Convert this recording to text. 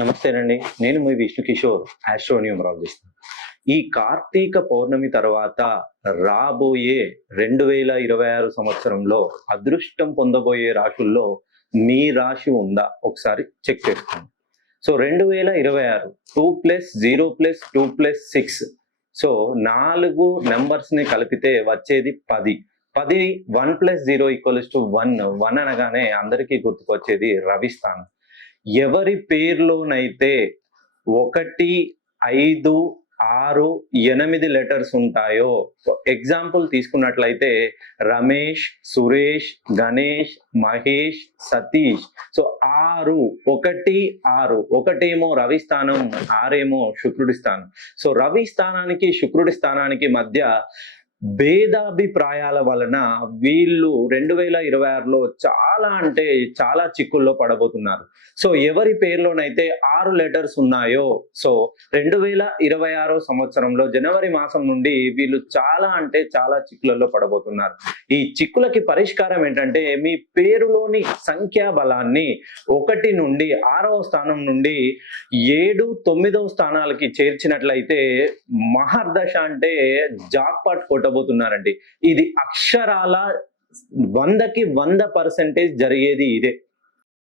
నమస్తేనండి. నేను మీ విష్ణు కిషోర్, ఆస్ట్రోన్యూమరాలజిస్ట్. ఈ కార్తీక పౌర్ణమి తర్వాత రాబోయే 2026 సంవత్సరంలో అదృష్టం పొందబోయే రాశుల్లో మీ రాశి ఉందా? ఒకసారి చెక్ చేసుకోండి. సో 2026 2+0+2+6 సో 4 నంబర్స్‌ని కలిపితే వచ్చేది 10. 10 1+0=1. 1 అనగానే అందరికీ గుర్తుకొచ్చేది రవి స్థానం. ఎవరి పేరులోనైతే 1, 5, 6, 8 లెటర్స్ ఉంటాయో, ఎగ్జాంపుల్ తీసుకున్నట్లయితే రమేష్, సురేష్, గణేష్, మహేష్, సతీష్. సో 6, 1, 6. ఒకటేమో రవి స్థానం, 6 ఏమో శుక్రుడి స్థానం. సో రవి స్థానానికి శుక్రుడి స్థానానికి మధ్య భేదాభిప్రాయాల వలన వీళ్ళు 2026లో చాలా అంటే చాలా చిక్కుల్లో పడబోతున్నారు. సో ఎవరి పేరులోనైతే 6 లెటర్స్ ఉన్నాయో, సో 2026 సంవత్సరంలో జనవరి మాసం నుండి వీళ్ళు చాలా అంటే చాలా చిక్కులలో పడబోతున్నారు. ఈ చిక్కులకి పరిష్కారం ఏంటంటే, మీ పేరులోని సంఖ్యా బలాన్ని 1 నుండి 6వ స్థానం నుండి 7, 9వ స్థానాలకి చేర్చినట్లయితే మహర్దశ అంటే జాక్పాట్ కొట్టబోతున్నారండి. ఇది అక్షరాల 100కి 100% జరిగేది ఇదే.